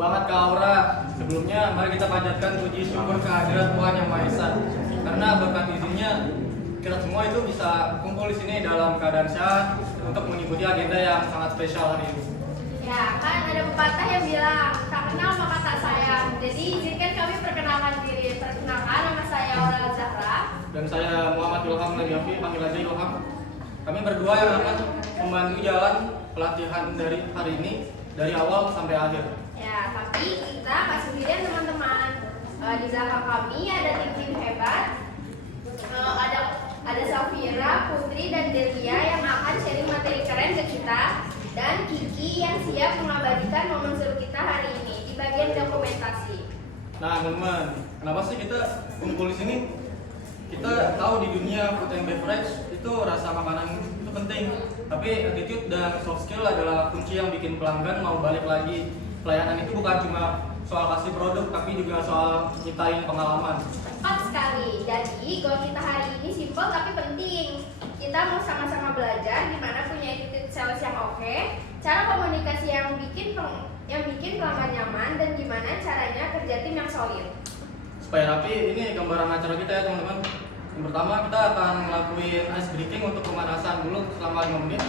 banget Kak Aura. Sebelumnya mari kita panjatkan puji syukur kehadirat Tuhan Yang Maha Esa. Karena berkat izinnya kita semua itu bisa kumpul di sini dalam keadaan sehat untuk mengikuti agenda yang sangat spesial hari ini. Ya, kan ada pepatah yang bilang, tak kenal maka tak sayang. Jadi izinkan kami perkenalkan diri. Perkenalkan, nama saya Aura Zahra. Dan saya Muhammad Ilham Nadiafi, panggil aja Ilham. Kami berdua yang akan membantu jalan pelatihan dari hari ini dari awal sampai akhir. Ya, tapi kita nggak sendirian teman-teman. Di belakang kami ada tim-tim hebat. Ada Safira, Putri, dan Delia yang akan sharing materi keren ke kita. Dan Kiki yang siap mengabadikan momen seru kita hari ini di bagian dokumentasi. Nah teman-teman, kenapa sih kita kumpul di sini? Kita tahu di dunia food and beverage itu rasa makanan itu penting. Tapi attitude dan soft skill adalah kunci yang bikin pelanggan mau balik lagi. Pelayanan itu bukan cuma soal kasih produk, tapi juga soal ciptain pengalaman. Tepat sekali. Jadi goal kita hari ini simpel tapi penting. Kita mau sama-sama belajar gimana punya attitude sales yang oke, cara komunikasi yang bikin pelanggan nyaman, dan gimana caranya kerja tim yang solid. Supaya rapi, ini gambaran acara kita ya teman-teman. Yang pertama kita akan ngelakuin ice breaking untuk pemanasan dulu selama 5 menit.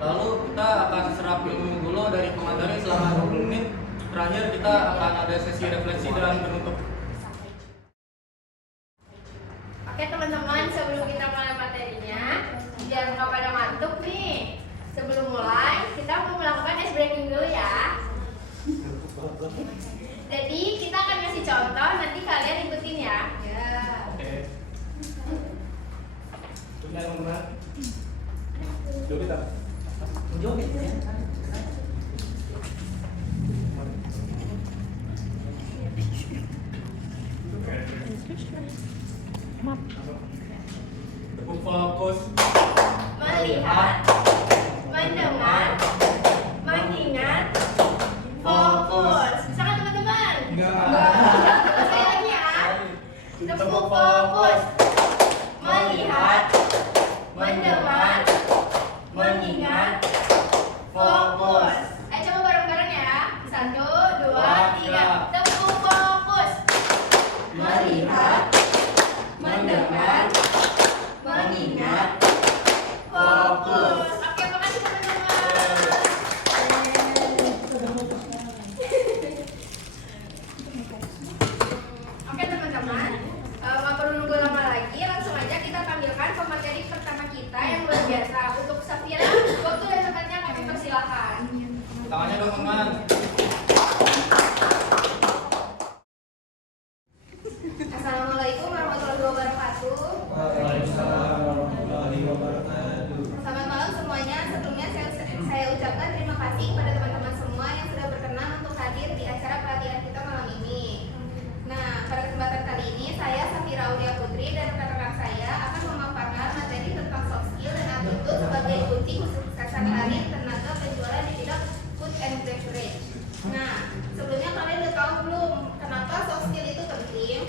Lalu kita akan serap ilmu dulu dari pemateri selama 20 menit. Terakhir kita akan ada sesi refleksi dan penutup. Oke teman-teman, sebelum kita mulai materinya, biar nggak pada ngantuk nih. Sebelum mulai, kita mau melakukan ice breaking dulu ya. Jadi kita akan ngasih contoh, nanti kalian ikutin ya. Oke. Sudah teman-teman. Joget tak? Joget ya. Fokus. Melihat, mendengar, mengingat, fokus. Bisa kan teman-teman? Enggak. Sekali lagi ya. Tepuk fokus. Melihat, mendengar, mengingat, fokus. Ayo coba bareng-bareng ya. 1, 2, 3. Tepuk fokus. Melihat, mendengar, mengingat, fokus. Oke, makasih teman-teman. Oke teman-teman, nggak perlu nunggu lama lagi, langsung aja kita panggilkan pemateri pertama kita yang luar biasa. Untuk Safira, waktu dan tempatnya kami persilahkan. Tangannya dong teman. Assalamualaikum warahmatullahi wabarakatuh. Waalaikumsalam warahmatullahi wabarakatuh. Selamat malam semuanya. Sebelumnya saya ucapkan terima kasih kepada teman-teman semua yang sudah berkenan untuk hadir di acara pelatihan kita malam ini. Nah, pada kesempatan kali ini saya Safira Aulia Putri dan rekan-rekan saya akan memaparkan materi tentang soft skill dan attitude sebagai kunci kesuksesan karir tenaga penjualan di bidang food and beverage. Nah, sebelumnya kalian udah tahu belum kenapa soft skill itu penting?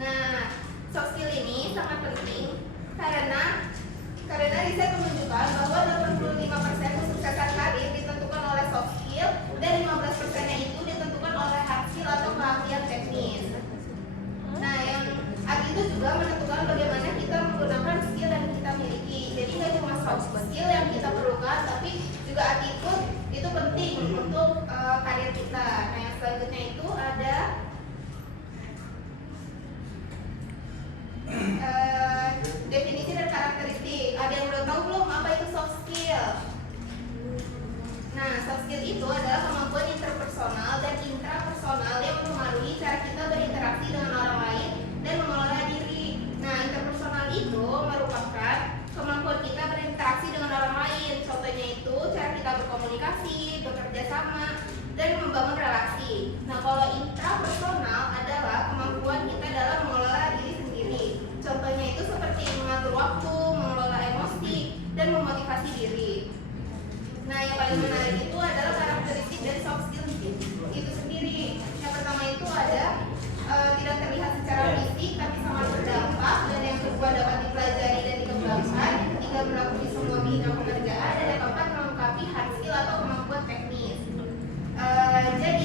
Nah, soft skill ini sangat penting karena riset menunjukkan bahwa 85% kesuksesan karir ditentukan oleh soft skill dan 15%-nya itu ditentukan oleh hard skill atau keahlian teknis. Nah, yang itu juga menentukan bagaimana kita menggunakan skill yang kita miliki. Jadi nggak cuma soft skill yang kita perlukan, tapi juga attitude itu penting untuk karir kita. Nah, yang selanjutnya itu ada definisi dan karakteristik. Ada yang belum tahu belum apa itu soft skill? Nah, soft skill itu adalah kemampuan interpersonal dan intrapersonal yang mempengaruhi cara kita berinteraksi dengan orang lain dan mengelola diri. Nah, interpersonal itu merupakan kemampuan kita berinteraksi dengan orang lain. Contohnya itu cara kita berkomunikasi, bekerja sama, dan membangun relasi. Nah, kalau intrapersonal adalah kemampuan kita dalam mengelola diri sendiri. Contohnya itu seperti mengatur waktu, mengelola emosi, dan memotivasi diri. Nah, yang paling menarik itu adalah karakteristik dari soft skill itu sendiri. Yang pertama itu ada tidak terlihat secara fisik tapi sangat berdampak, dan yang kedua dapat dipelajari dan dikembangkan, yang ketiga berlaku di semua bidang pekerjaan, dan yang keempat melengkapi hard skill atau kemampuan teknis. Jadi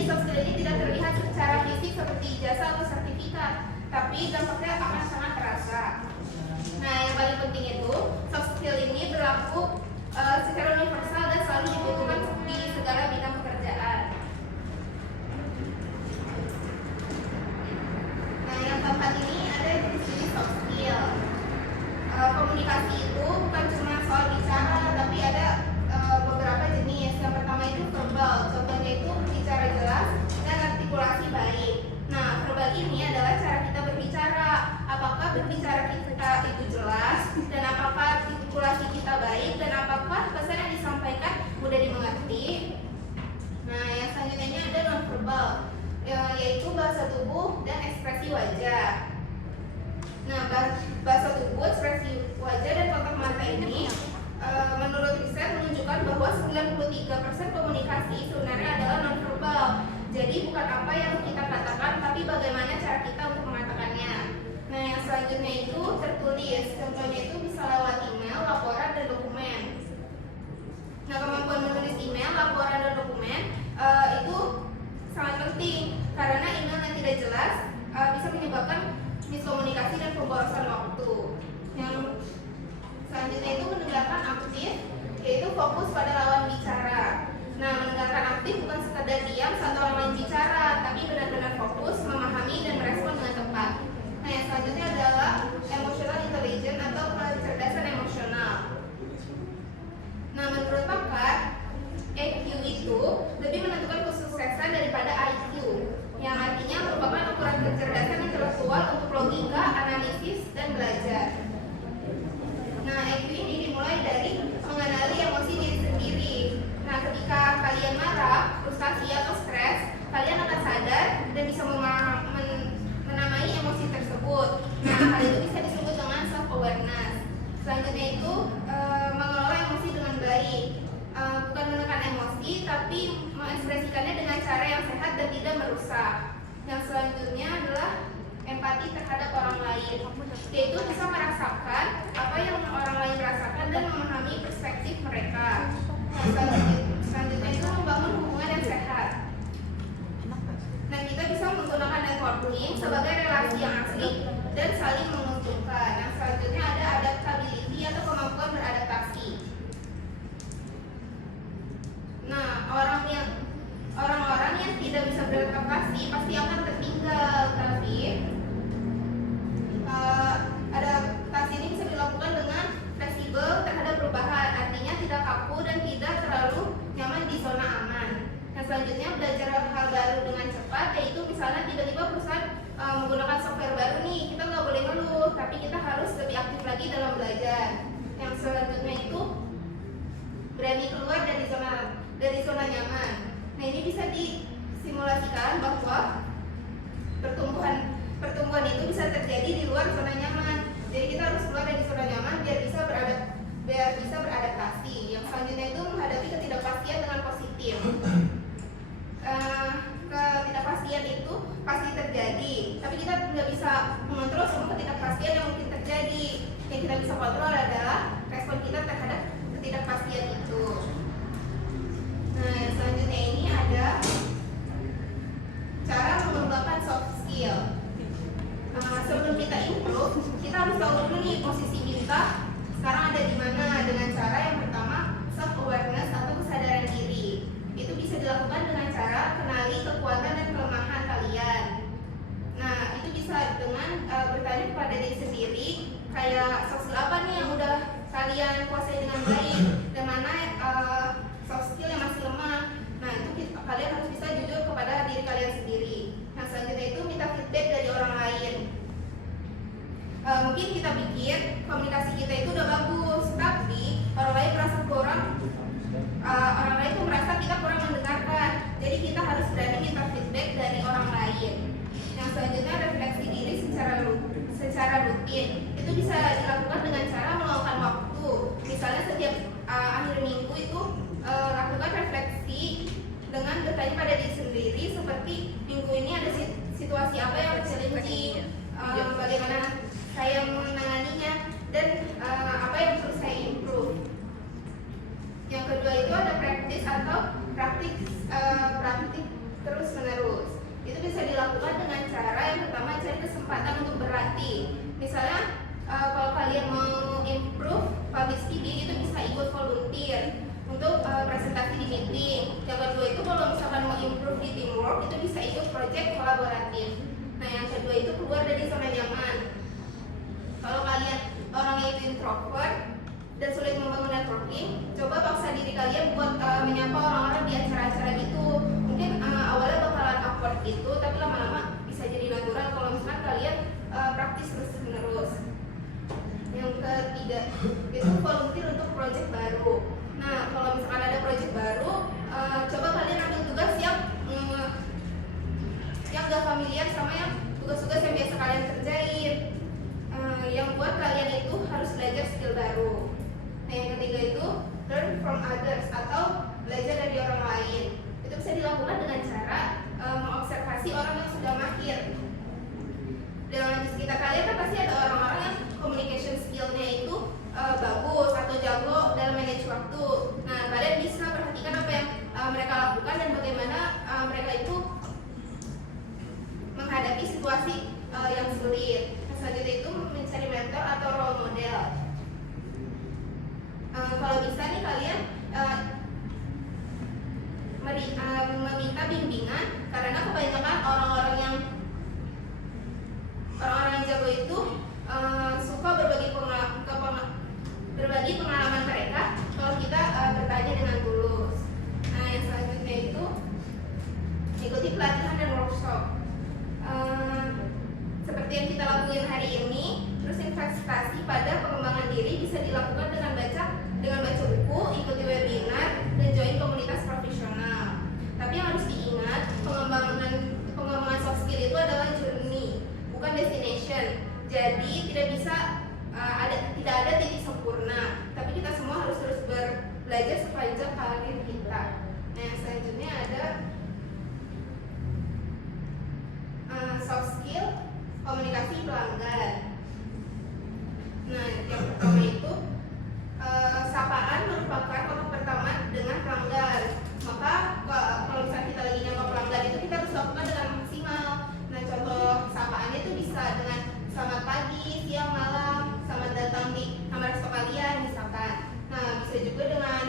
komunikasi itu bukan cuma soal bicara, tapi ada beberapa jenis. Yang pertama itu verbal, contohnya itu bicara jelas dan artikulasi baik. Nah, verbal ini adalah cara kita berbicara. Apakah berbicara kita itu jelas, dan apakah artikulasi kita baik, dan apakah pesan yang disampaikan mudah dimengerti. Nah, yang selanjutnya ada non-verbal, yaitu bahasa tubuh dan ekspresi wajah. Nah, bahasa tubuh, ekspresi wajah, dan kontak mata ini menurut riset menunjukkan bahwa 93% komunikasi sebenarnya adalah non-verbal. Jadi bukan apa yang kita katakan, tapi bagaimana cara kita untuk mengatakannya. Nah, yang selanjutnya itu tertulis. Contohnya itu bisa lewat email, laporan, dan dokumen. Nah, kemampuan menulis email, laporan, dan dokumen itu sangat penting karena email yang tidak jelas bisa menyebabkan miskomunikasi dan pemborosan waktu. Yang selanjutnya itu mendengarkan aktif, yaitu fokus pada lawan bicara. Nah, mendengarkan aktif bukan sekadar diam saat orang lain bicara, tapi benar-benar fokus, memahami, dan merespon dengan tepat. Nah, yang selanjutnya adalah emotional intelligence atau kecerdasan emosional. Nah, menurut pakar, EQ itu lebih menentukan kesuksesan daripada IQ, yang artinya merupakan ukuran kecerdasan intelektual untuk logika, analisis, dan belajar. Nah, EQ ini dimulai dari mengenali emosi diri sendiri. Nah, ketika kalian marah, frustasi, atau stres, kalian akan sadar dan bisa menamai emosi tersebut. Nah, hal itu bisa disebut dengan self-awareness. Selanjutnya itu mengelola emosi dengan baik. Bukan menekan emosi, tapi mengekspresikannya dengan cara yang sehat dan tidak merusak. Yang selanjutnya adalah empati terhadap orang lain, yaitu bisa merasakan apa yang orang lain rasakan dan memahami perspektif mereka. Selanjutnya itu membangun hubungan yang sehat. Nah, kita bisa menggunakan networking sebagai relasi yang asli dan saling menguntungkan. Yang selanjutnya ada adaptability atau kemampuan beradaptasi. Nah, orang-orang yang tidak bisa beradaptasi pasti akan tertinggal, tapi adaptasi ini bisa dilakukan dengan fleksibel terhadap perubahan, artinya tidak kaku dan tidak terlalu nyaman di zona aman. Yang selanjutnya belajar hal baru dengan cepat, yaitu misalnya tiba-tiba perusahaan menggunakan software baru nih, kita nggak boleh ngeluh, tapi kita harus lebih aktif lagi dalam belajar. Yang selanjutnya itu berani keluar dari zona nyaman. Nah, ini bisa disimulasikan bahwa pertumbuhan itu bisa terjadi di luar zona nyaman. Jadi kita harus keluar dari zona nyaman biar bisa beradaptasi. Yang selanjutnya itu menghadapi ketidakpastian dengan positif. Ketidakpastian itu pasti terjadi, tapi kita nggak bisa mengontrol semua ketidakpastian yang mungkin terjadi. Yang kita bisa kontrol adalah respon kita terhadap ketidakpastian itu. Nah, yang selanjutnya ini ada cara mengembangkan soft skill. Sebelum kita improve, kita harus tahu dulu nih posisi kita sekarang ada di mana, dengan cara yang pertama self awareness atau kesadaran diri. Itu bisa dilakukan dengan cara kenali kekuatan dan kelemahan kalian. Nah, itu bisa dengan bertanya kepada diri sendiri, kayak soft skill apa nih yang udah kalian kuasai dengan baik, dan mana soft skill yang masih lemah. Nah, itu kalian harus bisa jujur kepada diri kalian sendiri. Nah, selanjutnya itu minta feedback dari orang lain. Mungkin kita pikir komunikasi kita itu udah bagus, tapi orang lain merasa orang lain tuh merasa kita kurang mendengarkan. Jadi kita harus berani minta feedback dari orang lain. Yang selanjutnya refleksi diri secara rutin. Itu bisa dilakukan dengan cara meluangkan waktu. Misalnya setiap akhir minggu itu lakukan refleksi dengan bertanya pada diri sendiri, seperti minggu ini ada situasi apa yang challenging, bagaimana saya menanganinya, dan apa yang perlu saya improve. Yang kedua itu ada praktik terus menerus. Itu bisa dilakukan dengan cara yang pertama cari kesempatan untuk berlatih. Misalnya kalau kalian mau improve public speaking, itu bisa ikut volunteer untuk presentasi di meeting. Yang kedua itu kalau misalkan mau improve di teamwork, itu bisa ikut project kolaboratif. Nah, yang kedua itu keluar dari zona nyaman. Kalau kalian orangnya itu introvert, introvert dan sulit membangun networking, coba paksa diri kalian buat menyapa orang-orang di acara-acara gitu. Mungkin awalnya bakalan awkward gitu, tapi lama-lama bisa jadi natural kalau misalkan kalian praktis terus-menerus. Yang ketiga itu volunteer untuk project baru. Nah, kalau misalkan ada project baru, coba kalian ambil tugas yang gak familiar sama yang tugas-tugas yang biasa kalian kerjain, yang buat kalian itu harus belajar skill baru. Nah, yang ketiga itu learn from others atau belajar dari orang lain. Itu bisa dilakukan dengan cara mengobservasi orang yang sudah mahir. Dan di sekitar kalian kan pasti ada orang-orang yang communication skill-nya itu bagus atau jago dalam manage waktu. Nah, kalian bisa perhatikan apa yang mereka lakukan dan bagaimana mereka itu menghadapi situasi yang sulit. Nah, selanjutnya itu mencari mentor atau role model. Kalau bisa nih kalian meminta bimbingan, karena kebanyakan orang-orang yang jago itu suka berbagi pengalaman mereka kalau kita bertanya dengan tulus. Nah, yang selanjutnya itu ikuti pelatihan dan workshop. Seperti yang kita lakukan hari ini, terus investasi pada pengembangan diri bisa dilakukan dengan baca buku, ikuti webinar, dan join komunitas profesional. Tapi yang harus diingat, pengembangan soft skill itu adalah journey, bukan destination. Jadi tidak ada titik sempurna, tapi kita semua harus terus belajar sepanjang karir kita. Nah, yang selanjutnya ada soft skill komunikasi pelanggan. Nah, yang pertama itu sapaan merupakan kontak pertama dengan pelanggan. Maka kalau misalnya kita lagi nyapa pelanggan itu kita harus lakukan dengan maksimal. Nah, contoh sapaannya itu bisa dengan selamat pagi, siang, malam, selamat datang di kamar resto kalian misalkan. Nah, bisa juga dengan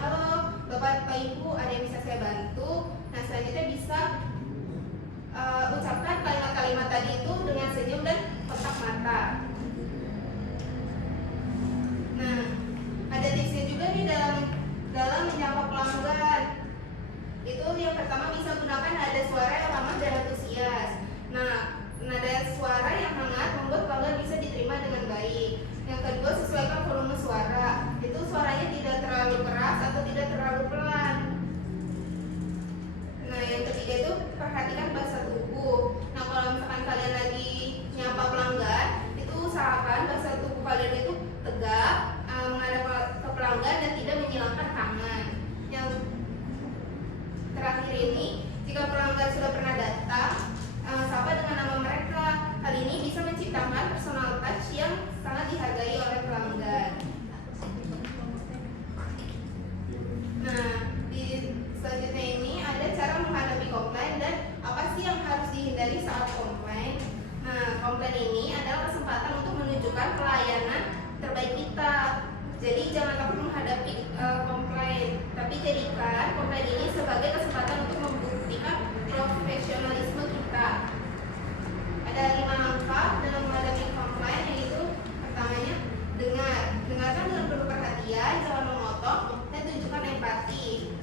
halo Bapak Ibu, ada yang bisa saya bantu. Nah, selanjutnya bisa ucapkan kalimat-kalimat tadi itu dengan senyum dan kontak mata. Nah, ada tipsnya juga nih dalam menyapa pelanggan. Itu yang pertama bisa gunakan nada suara yang ramah dan antusias. Nah, nada suara yang hangat membuat pelanggan bisa diterima dengan baik. Yang kedua, sesuaikan volume suara. Itu suaranya tidak terlalu keras atau tidak terlalu pelan. Nah, yang ketiga itu perhatikan bahasa tubuh. Nah, kalau misalkan kalian lagi nyapa pelanggan, itu usahakan bahasa tubuh kalian itu tegak, menghadap ke pelanggan dan tidak menyilangkan tangan. Yang terakhir ini, jika pelanggan sudah pernah datang, sapa dengan nama mereka. Hal ini bisa menciptakan personal touch yang sangat dihargai oleh pelanggan. Nah, di selanjutnya ini ada cara menghadapi komplain dan apa sih yang harus dihindari saat komplain. Nah, komplain ini adalah kesempatan untuk menunjukkan pelayanan terbaik kita. Jadi jangan takut menghadapi komplain, tapi jadikan komplain ini sebagai kesempatan untuk membuktikan profesionalisme kita. Ada 5 langkah dalam menghadapi komplain, yaitu pertamanya dengarkan dengan penuh perhatian, jangan mengotok, dan tunjukkan empati.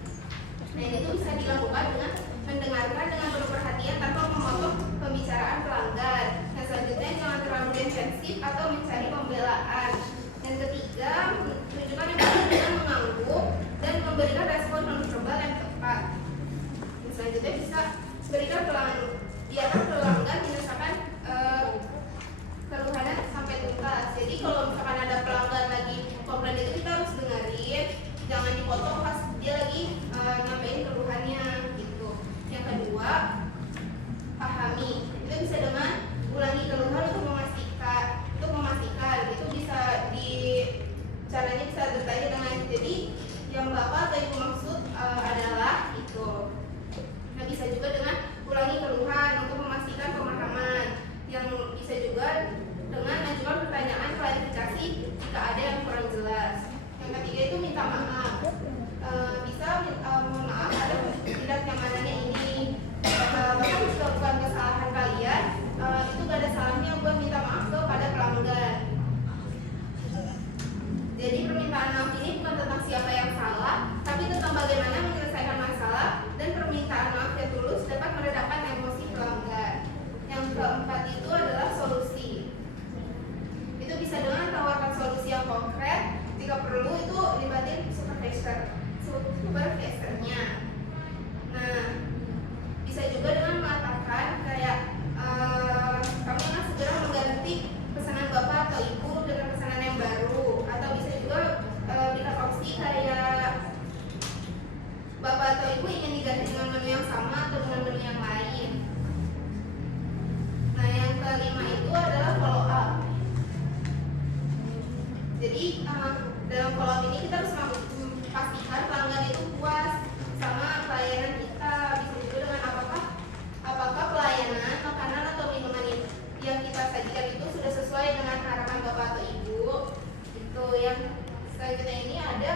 Nah, itu bisa dilakukan dengan mendengarkan dengan penuh perhatian tanpa memotong pembicaraan pelanggan. Nah, selanjutnya jangan terlalu defensif atau mencari pembelaan. Dan ketiga, tunjukkan empati dengan mengangguk dan memberikan respon non-verbal yang tepat. Dan selanjutnya bisa berikan biarkan pelanggan menyelesaikan keluhannya sampai tuntas. Jadi kalau misalkan ada pelanggan lagi komplain itu kita harus dengerin, jangan dipotong pas dia lagi nyampein keluhannya gitu. Yang kedua, pahami. Itu bisa dengan ulangi keluhan untuk memastikan itu bisa caranya bisa bertanya dengan jadi yang Bapak atau Ibu maksud adalah itu. Nah, bisa juga dengan ulangi keluhan untuk memastikan pemahaman. Yang bisa juga dengan mengajukan pertanyaan klarifikasi jika ada yang kurang jelas. Yang ketiga itu minta maaf. Bisa mohon maaf ada tidak nyamanannya ini. Bahkan jika bukan kesalahan kalian, itu gak ada salahnya buat minta maaf kepada pelanggan. Jadi permintaan maaf ini bukan tentang siapa yang salah, tapi tentang bagaimana menyelesaikan masalah, dan permintaan maaf yang tulus dapat meredakan emosi pelanggan. Yang keempat itu adalah solusi. Itu bisa dengan tawarkan solusi yang konkret, jika perlu itu libatin supervisornya. Nah, bisa juga dengan mengatakan kayak kami akan segera mengganti pesanan bapak atau ibu dengan pesanan yang baru, atau bisa juga berikan opsi kayak bapak atau ibu ingin diganti dengan menu yang sama atau dengan menu yang lain. Nah, yang kelima itu adalah follow up. Jadi dalam follow up ini kita harus memastikan pelanggan itu puas sama pelayanan kita. Bisa juga dengan apakah pelayanan, makanan atau minuman yang kita sajikan itu sudah sesuai dengan harapan bapak atau ibu. Itu yang selanjutnya ini ada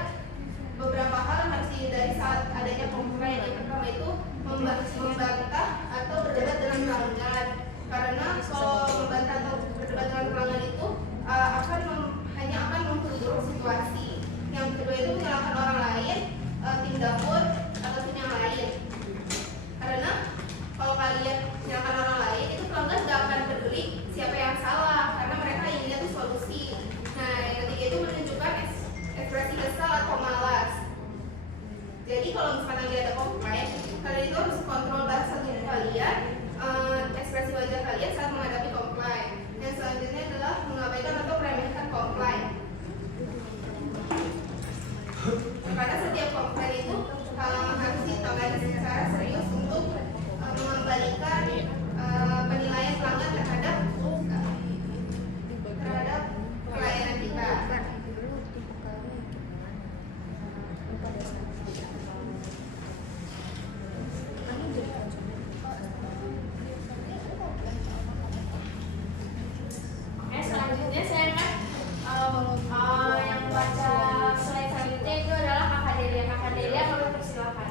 beberapa hal yang harus dihindari saat adanya komplain. Yang pertama itu membantah atau berdebat dengan pelanggan, karena kalau membantah atau berdebat dengan pelanggan itu hanya akan memperburuk situasi. Yang kedua itu menyalahkan orang lain, tim dapur atau tim yang lain, karena kalau kalian menyalahkan orang lain itu pelanggan tidak akan peduli siapa yang salah, karena mereka inginnya itu solusi. Nah, yang ketiga itu menunjukkan ekspresi kesal atau malas. Jadi kalau misalkan lagi ada komplain, kalian itu harus kontrol bahasa tubuh kalian, ekspresi wajah kalian saat menghadapi komplain. Yang selanjutnya adalah mengabaikan atau meremehkan komplain. Karena setiap komplain itu harus ditangani secara serius untuk mengembalikan penilaian pelanggan terhadap pelayanan kita. Selanjutnya saya yang baca slide selanjutnya itu adalah Kakadelia. Kakadelia kami persilakan.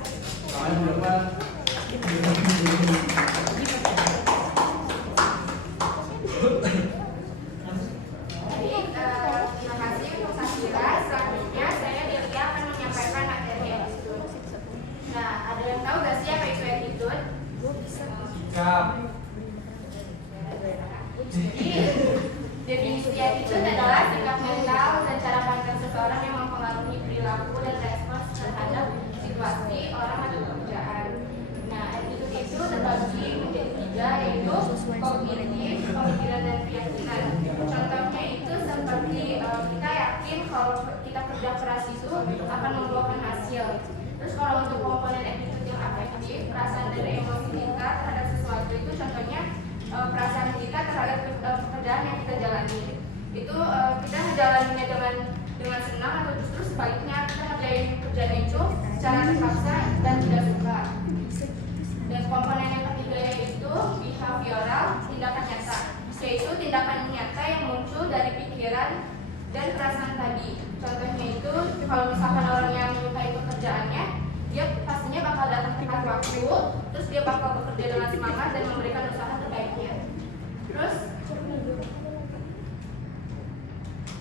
Terima kasih untuk Safira. Selanjutnya saya Delia akan menyampaikan materi attitude. Nah, ada yang tahu gak sih apa itu attitude? Definisi attitude adalah sikap mental dan cara pandang seseorang yang mempengaruhi perilaku dan respons terhadap situasi, orang atau pekerjaan. Nah, attitude itu terbagi menjadi tiga, yaitu kognitif, pemikiran, dan keyakinan. Contohnya itu seperti kita yakin kalau kita kerja keras itu akan membuahkan hasil. Terus kalau untuk komponen attitude yang afektif, perasaan dan emosi kita terhadap sesuatu itu contohnya perasaan kita terhadap pekerjaan yang kita jalani itu kita menjalaninya dengan senang atau justru sebaliknya kita ngerjain kerjaan itu secara terpaksa dan tidak suka. Dan komponen yang ketiga yaitu behavioral, tindakan nyata, yaitu tindakan nyata yang muncul dari pikiran dan perasaan tadi. Contohnya itu kalau misalkan orang yang menyukai pekerjaannya, dia pastinya bakal datang tepat waktu, terus dia bakal bekerja dengan semangat dan memberikan usaha terbaiknya. Terus,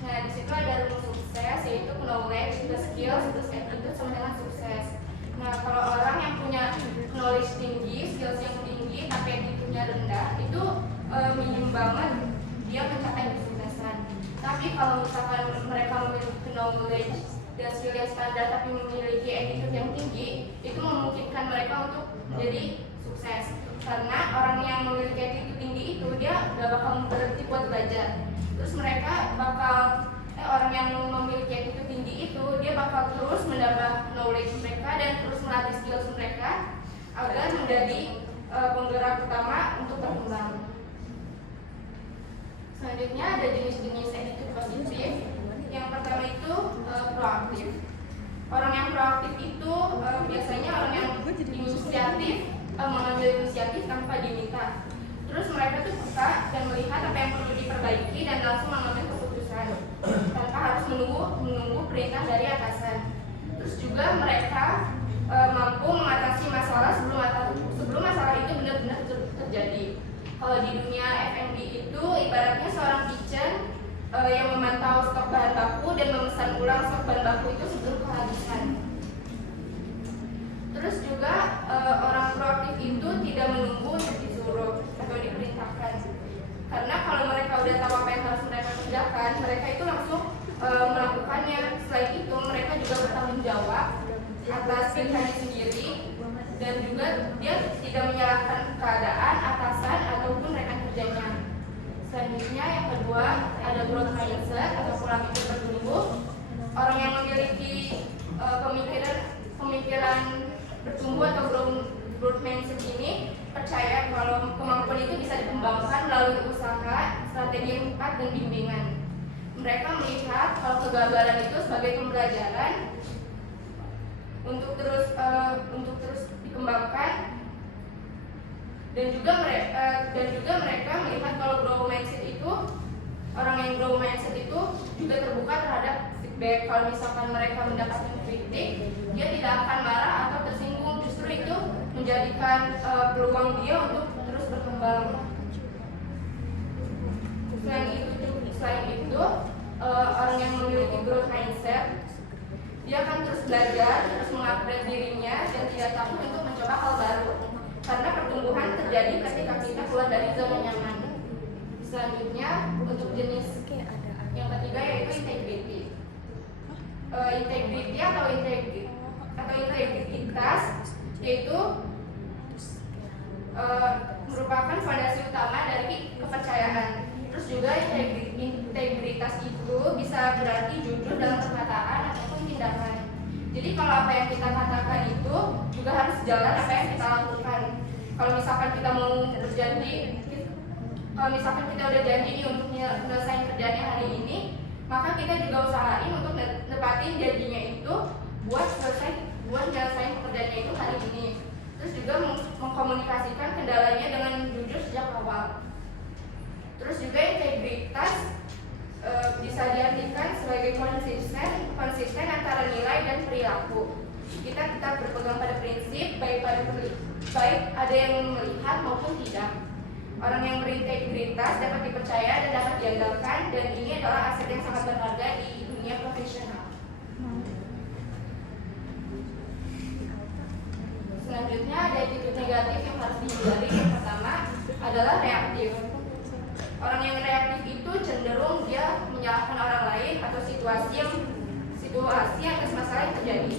nah di situ ada rumus sukses, yaitu knowledge, the skills, terus attitude sama dengan sukses. Nah kalau orang yang punya knowledge tinggi, skills yang tinggi, tapi attitude-nya rendah, itu minim banget dia mencapai kesuksesan. Tapi kalau misalkan mereka memiliki knowledge dan skill yang standar tapi memiliki attitude yang tinggi, itu memungkinkan mereka untuk menjadi sukses. Karena orang yang memiliki attitude tinggi itu dia gak bakal berhenti buat belajar. Terus mereka orang yang memiliki attitude tinggi itu dia bakal terus menambah knowledge mereka dan terus melatih skills mereka agar menjadi penggerak utama untuk berkembang. Selanjutnya ada jenis-jenis attitude positif. Yang pertama itu proaktif. Orang yang proaktif itu biasanya orang yang inisiatif, mengambil inisiatif tanpa diminta. Terus mereka tuh peka dan melihat apa yang perlu diperbaiki dan langsung mengambil keputusan tanpa harus menunggu perintah dari atasan. Terus juga mereka mampu mengatasi masalah sebelum masalah itu benar-benar terjadi. Kalau di dunia F&B itu ibaratnya seorang kitchen yang memantau stok bahan baku dan memesan ulang mengulang stok bahan baku itu sebelum kehabisan. Terus juga orang proaktif itu tidak menunggu untuk disuruh atau diperintahkan. Karena kalau mereka udah tahu apa yang harus mereka kerjakan, mereka itu langsung melakukannya. Selain itu, mereka juga bertanggung jawab atas pilihannya sendiri, dan juga dia tidak menyalahkan keadaan, atasan, ataupun rekan kerjanya. Selanjutnya yang kedua ada growth mindset atau pola pikir bertumbuh. Orang yang memiliki pemikiran bertumbuh atau growth mindset ini percaya kalau kemampuan itu bisa dikembangkan melalui usaha, strategi yang tepat, dan bimbingan. Mereka melihat kalau kegagalan itu sebagai pembelajaran untuk terus dikembangkan, dan juga mereka melihat kalau growth mindset itu, orang yang growth mindset itu juga terbuka terhadap feedback. Kalau misalkan mereka mendapatkan kritik, dia tidak akan marah atau tersinggung, justru itu menjadikan peluang dia untuk terus berkembang. Selain itu, orang yang memiliki growth mindset, dia akan terus belajar, terus mengupgrade dirinya, dan tidak takut untuk mencoba hal baru. Karena pertumbuhan terjadi ketika kita keluar dari zona nyaman. Selanjutnya, untuk jenis yang ketiga yaitu integrity. Integrity atau integritas yaitu merupakan fondasi utama dari kepercayaan. Terus juga integritas itu bisa berarti jujur dalam perkataan ataupun tindakan. Jadi kalau apa yang kita katakan itu juga harus jalan apa yang kita lakukan. Kalau misalkan kita udah janji nih untuk menyelesaikan kerjaannya hari ini, maka kita juga usahain untuk nepatin janjinya itu buat menyelesaikan pekerjaannya itu hari ini. Terus juga mengkomunikasikan kendalanya dengan jujur sejak awal. Terus juga integritas bisa diartikan sebagai konsisten antara nilai dan perilaku. Kita tetap berpegang pada prinsip, baik ada yang melihat maupun tidak. Orang yang berintegritas dapat dipercaya dan dapat diandalkan, dan ini adalah aset yang sangat berharga di dunia profesional. Selanjutnya ada attitude negatif yang harus dihindari. Yang pertama adalah reaktif. Orang yang reaktif itu cenderung dia menyalahkan orang lain atau situasi atas masalah yang terjadi.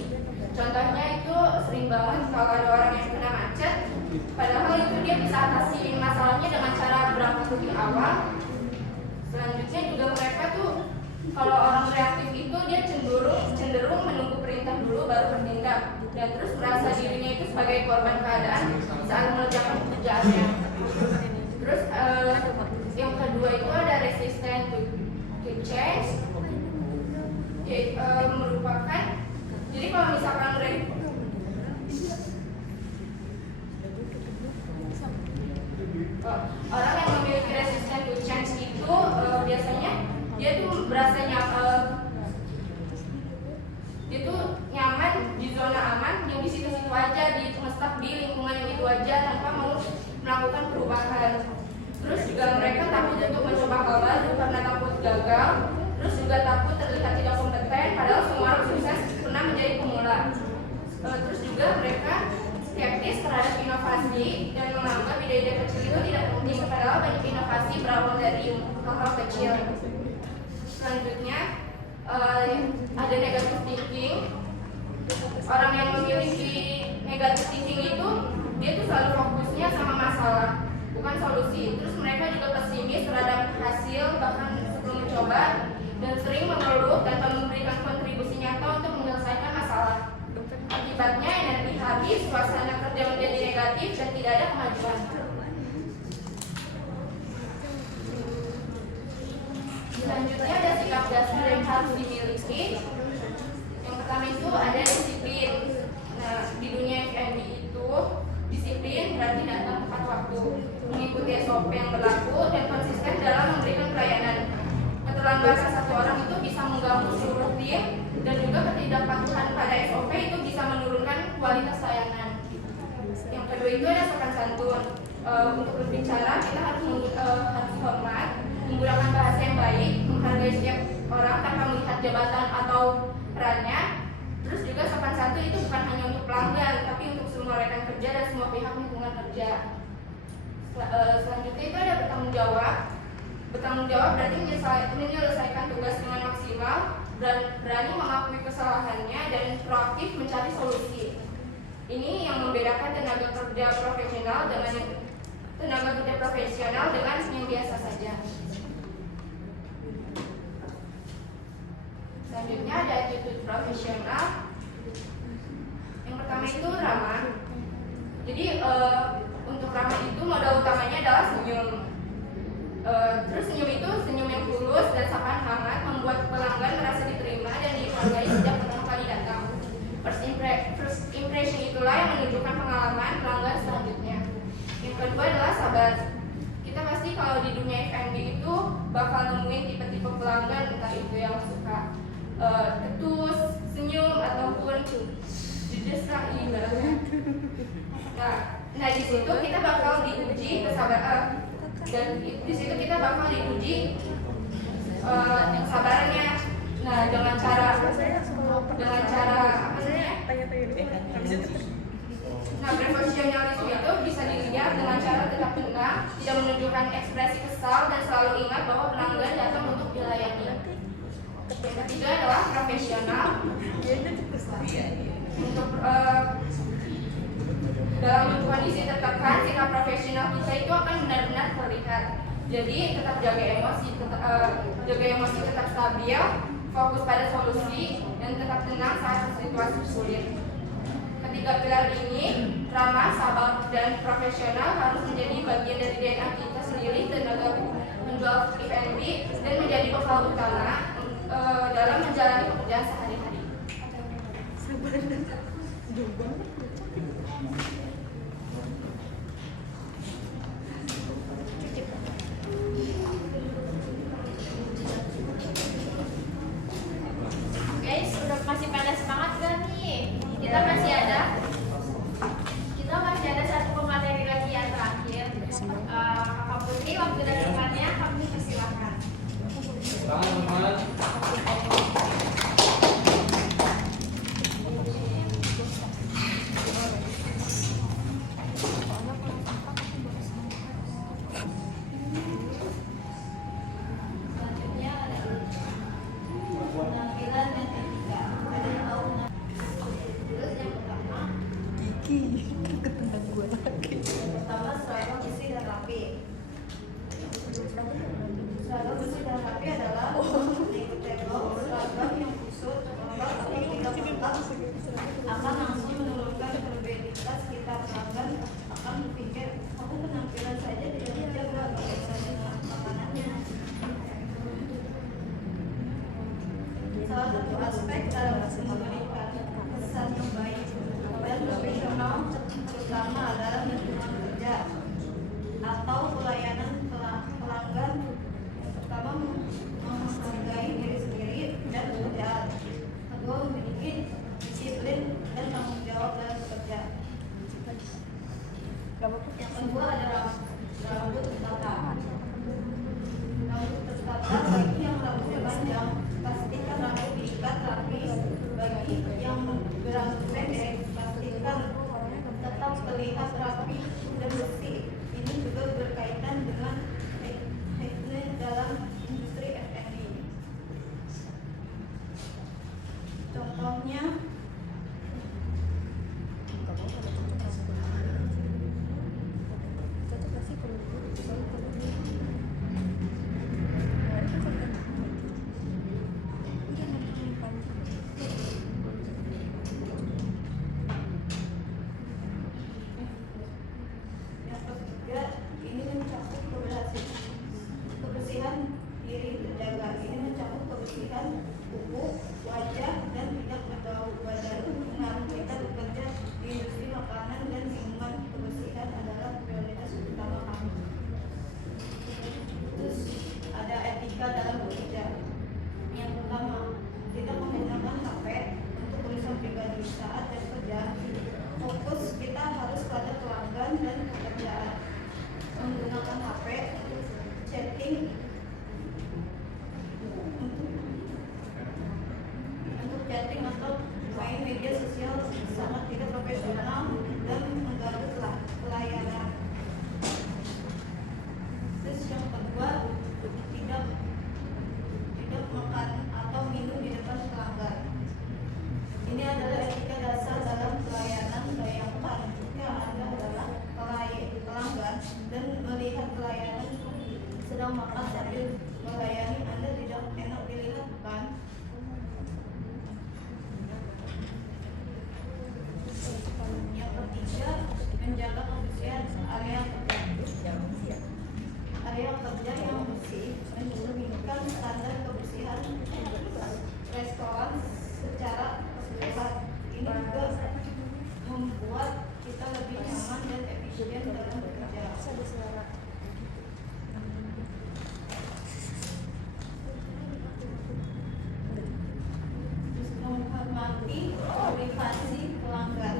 Contohnya itu sering banget kalau ada orang yang kena macet, padahal itu dia bisa atasi masalahnya dengan cara berangkat lebih awal. Selanjutnya juga mereka tuh, kalau orang reaktif itu dia cenderung menunggu perintah dulu baru bertindak, dan terus merasa dirinya itu sebagai korban keadaan saat mengerjakan pekerjaannya. Terus yang kedua itu ada resistant to change, merupakan, jadi kalau misalkan orang yang memiliki resistant to change itu biasanya dia tuh dia tuh nyaman di zona aman yang di situ-situ aja, di nge-stuck di lingkungan yang itu aja tanpa mau melakukan perubahan. Terus juga mereka takut untuk mencoba hal baru karena takut gagal. Terus juga takut terlihat tidak kompeten, padahal semua orang sukses pernah menjadi pemula. Terus juga mereka skeptis terhadap inovasi dan menganggap ide-ide kecil itu tidak penting, padahal banyak inovasi berawal dari hal-hal kecil. Selanjutnya ada negative thinking. Orang yang memiliki negative thinking itu dia tuh selalu fokusnya sama masalah, bukan solusi. Terus mereka juga pesimis terhadap hasil bahkan sebelum mencoba, dan sering mengeluh tanpa memberikan kontribusi nyata untuk menyelesaikan masalah. Akibatnya energi habis, suasana kerja menjadi negatif, dan tidak ada kemajuan. Selanjutnya ada sikap dasar yang harus dimiliki. Yang pertama itu ada disiplin. Nah, di dunia F&B itu disiplin berarti datang tepat waktu, mengikuti SOP yang berlaku, dan konsisten dalam memberikan pelayanan. Keterlambatan satu orang itu bisa mengganggu seluruh tim, dan juga ketidakpatuhan pada SOP itu bisa menurunkan kualitas layanan. Yang kedua itu ada sopan santun. Untuk berbicara kita harus hormat, menggunakan bahasa yang baik, menghargai setiap orang tanpa melihat jabatan atau perannya. Terus juga sopan santun itu bukan hanya untuk pelanggan, tapi untuk semua rekan kerja dan semua pihak lingkungan kerja. Selanjutnya itu ada bertanggung jawab. Bertanggung jawab berarti menyelesaikan tugas dengan maksimal, berani mengakui kesalahannya, dan proaktif mencari solusi. Ini yang membedakan tenaga kerja profesional dengan yang biasa saja. Selanjutnya ada attitude profesional. Yang pertama itu ramah. Jadi untuk ramah itu modal utamanya adalah senyum. Terus senyum itu senyum yang tulus dan sapaan hangat membuat pelanggan merasa diterima dan dihargai sejak pertama kali datang. First impression itulah yang menunjukkan pengalaman pelanggan selanjutnya. Yang kedua adalah sabar. Kita pasti kalau di dunia F&B itu bakal nemuin tipe-tipe pelanggan, entah itu yang suka ketus, senyum, ataupun judes lah ibaratnya. Nah di situ kita bakal diuji kesabaran, dan di situ kita bakal diuji kesabarannya. Nah dengan cara apa namanya? Nah profesionalisme itu bisa dilihat dengan cara tetap tenang, tidak menunjukkan ekspresi kesal, dan selalu ingat bahwa pelanggan datang untuk dilayani. Yang ketiga adalah profesional. Untuk dalam kondisi tertekan, sikap profesional kita itu akan benar-benar terlihat. Jadi tetap jaga emosi, tetap stabil, fokus pada solusi, dan tetap tenang saat situasi sulit. Ketiga pilar ini, ramah, sabar, dan profesional harus menjadi bagian dari DNA kita sendiri tenaga penjual F&B dan menjadi bekal utama dalam menjalani pekerjaan sehari-hari. Guys, udah masih pada semangat gak nih? Kita masih ada satu pemateri lagi yang terakhir. Kakak Putri, waktu dan tempatnya kami persilakan. Teman-teman, Selanjutnya ada penampilan dan etika. Ada yang tahu nggak? Terus yang pertama, seragam bersih dan rapi. Seragam bersih dan rapi adalah seragam yang kusut, lembab, tapi tidak lengkap, akan langsung menurunkan kredibilitas kita. Pelanggan akan berpikir, aku penampilan saja tidak dijaga, bagaimana dengan makanannya. Salah satu aspek dalam memberikan kesan yang baik dan profesional, terutama adalah lingkungan kerja atau pelayanan pelanggan. Yang pertama, menghargai diri sendiri dan pekerjaan. Kedua, memiliki disiplin dan tanggung jawab dalam bekerja. Yang kedua adalah rambut tertata. Rambut tertata bagi yang rambutnya panjang, pastikan rambut diikat rapi. Bagi yang berambut pendek, pastikan tetap terlihat rapi dan bersih. Ini juga berkaitan dengan hygiene dalam industri F&B. Contohnya, yang ketiga, ini mencakup kebersihan diri terjaga. Ini mencakup kebersihan kuku, wajah, dan tidak berbau badan. chatting atau main media sosial sangat tidak profesional dan mengganggu pelayanan. Terus yang kedua, tidak makan atau minum di depan pelanggan. Ini adalah etika dasar dalam pelayanan. Bayangkan jika Anda adalah pelanggan dan melihat pelayanan sedang makan sambil melayani, Anda tidak enak dilihat, bukan? Yang ketiga, menjaga kebersihan area kerja. Area kerja yang bersih mencerminkan standar kebersihan restoran secara keseluruhan. Ini juga membuat kita lebih nyaman dan efisien dalam bekerja. Terus menghormati privasi pelanggan.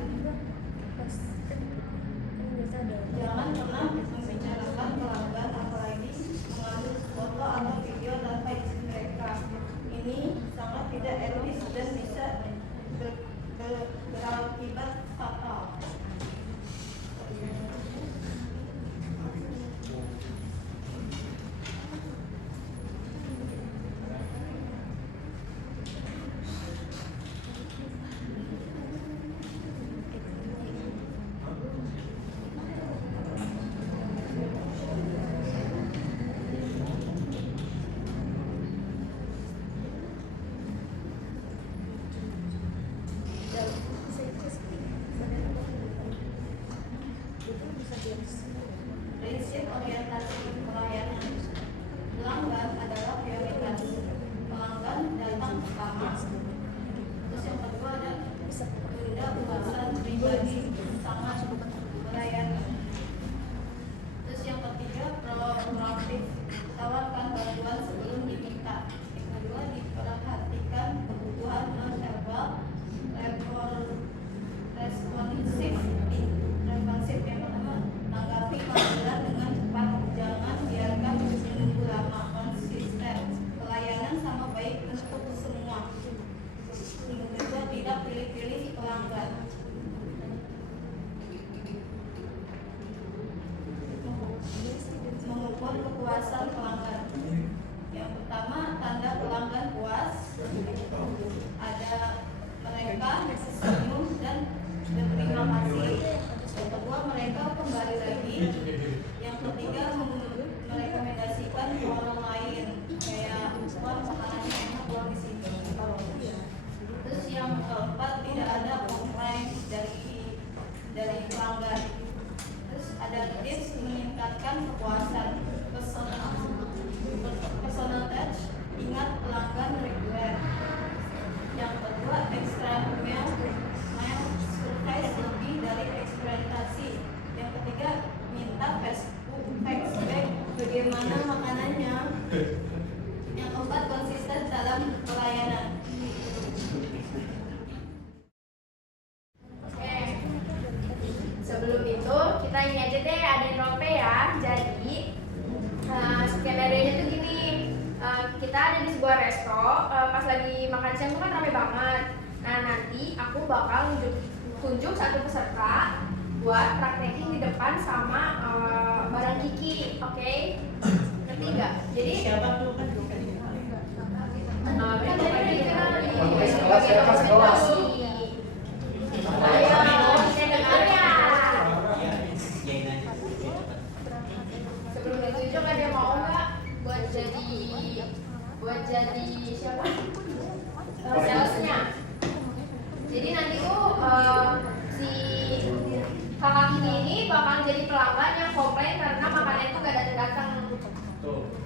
Jangan pernah membicarakan pelanggan, apalagi mengambil foto atau video tanpa izin mereka. Ini sangat tidak etis dan bisa berakibat fatal. Prinsip orientasi pelayanan. Pelanggan adalah prioritas. Pelanggan datang pertama. Terus yang kedua ada tunda urusan pribadi sangat melayani. Terus yang ketiga proaktif, tawarkan bantuan sebelum diminta. Yang kedua diperhatikan kebutuhan non-verbal, responsif. Yang pertama, tanggapi panggilan dengan cepat, jangan biarkan menunggu lama. Konsisten, pelayanan sama baik untuk semua. Yang kedua, tidak pilih-pilih pelanggan. Mengukur kepuasan pelanggan. Yang pertama, tanda pelanggan puas. Ada mereka senyum dan berterima kasih. Yang kedua, mereka kembali lagi. Yang ketiga, merekomendasikan ke orang lain, kayak wah makanannya enak, buang di sini. Terus yang keempat, tidak ada komplain dari pelanggan. Terus ada tips meningkatkan kepuasan. Personal touch, ingat pelanggan reguler. Yang kedua, extra mail surprise lebih dari eksperimentasi. Yang ketiga, minta feedback bagaimana makanannya. Yang keempat, konsisten dalam pelayanan. Oke. Sebelum itu kita ini aja deh, ada role play ya. Jadi skenarionya tuh gini. Kita ada di sebuah resto, pas lagi makan siang tuh kan rame banget. Nah nanti aku bakal tunjuk satu peserta buat praktekin di depan sama barang Kiki, oke? Ngerti nggak? Jadi Siapa tuh kan? kan tadi kita di Kelas, saya kelas kelas. Ayo, saya dengar ya. Sebelum ditunjuk ada yang mau nggak buat jadi siapa? Salesnya. Jadi nanti tuh si kakak Kiki ini bakal jadi pelanggan yang komplain karena makanannya tuh gak datang-datang.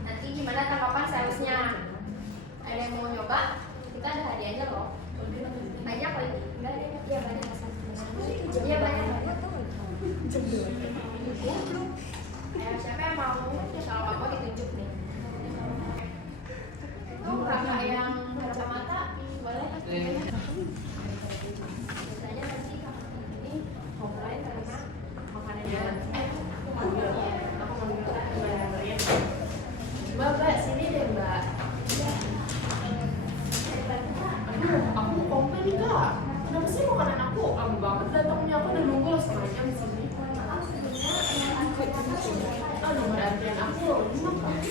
Nanti gimana tanggapan salesnya? Ada yang mau nyoba? Kita ada hadiahnya loh. Banyak loh Kenapa sih makanan aku lama banget datangnya? Aku udah nunggu loh setengah jam di sini. Nomor antrian aku lupa kan?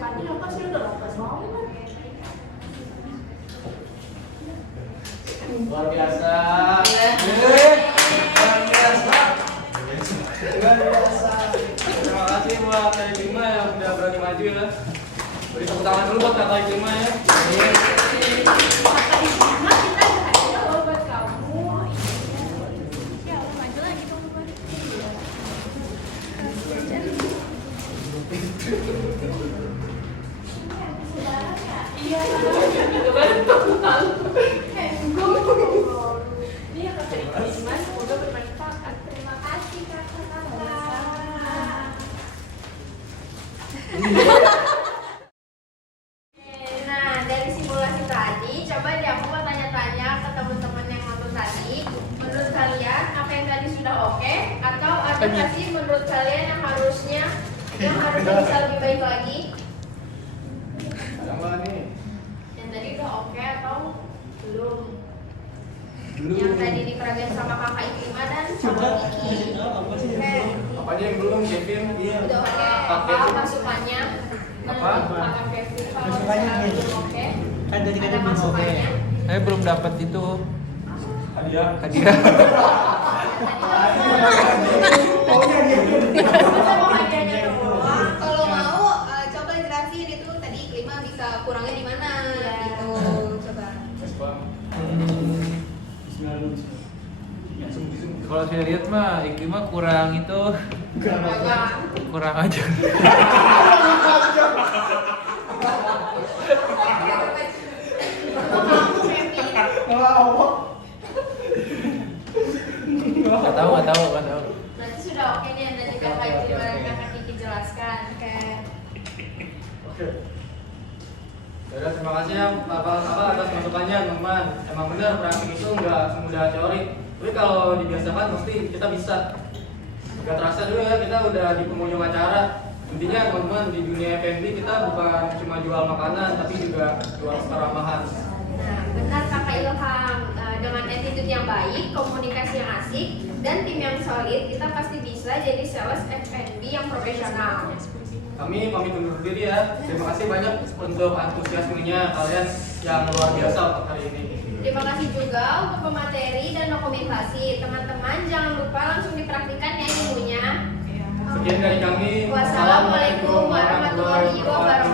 Tadi apa sih udah lapar banget. Luar biasa. Luar biasa. Luar biasa. Terima kasih buat Kak Iklima yang udah berani maju ya. Beri tepuk tangan dulu buat Kak Iklima ya. Kata Iklima kita ada hadiah loh buat kamu. Ya, maju lagi dong, Bun. Iya, gitu banget aku tahu. Ini ya kata Iklima, semoga bermanfaat. Terima kasih kakak-kakak. Nah, dari simulasi tadi, coba deh aku mau tanya-tanya ke teman-teman yang nonton tadi. Menurut kalian, apa yang tadi sudah oke? Atau ada nggak sih menurut kalian yang harusnya bisa lebih baik lagi? Sama nih. Yang tadi udah oke atau belum? Yang tadi dikeragain sama kakak Iklima dan sama Kiki. Oke. Apa aja yang belum, Kevin? Udah oke. Apa masukannya? Apa? Kakak Kevin, kalau Masukannya misalnya gini. belum oke, Kan tadi ada kan belum oke. masukannya. Saya belum dapat itu Hadiah. hadiah. Masa mau hadiahnya doang? Kalau mau, coba jelasin itu tadi Iklima bisa kurangnya di mana gitu. Coba. Kalau saya lihat mah Iklima kurang itu, kurang aja. Nggak tahu. Berarti sudah oke nih yang tadi kakak Iklima dan kakak Kiki jelaskan. Oke. Oke. Yaudah, terima kasih ya Bapak atas masukannya teman-teman. Emang benar praktik itu nggak semudah teori. Tapi kalau dibiasakan pasti kita bisa. Gak terasa dulu ya kita udah di penghujung acara. Intinya teman-teman di dunia F&B kita bukan cuma jual makanan tapi juga jual keramahan. Nah, benar kakak Ilham. Dengan attitude yang baik, komunikasi yang asik, dan tim yang solid, kita pasti bisa jadi sales F&B yang profesional. Kami pamit undur diri ya. Terima kasih banyak untuk antusiasmenya kalian yang luar biasa untuk hari ini. Terima kasih juga untuk pemateri dan dokumentasi. Teman-teman jangan lupa langsung dipraktikkan ya ilmunya. Sekian dari kami. Wassalamualaikum warahmatullahi wabarakatuh.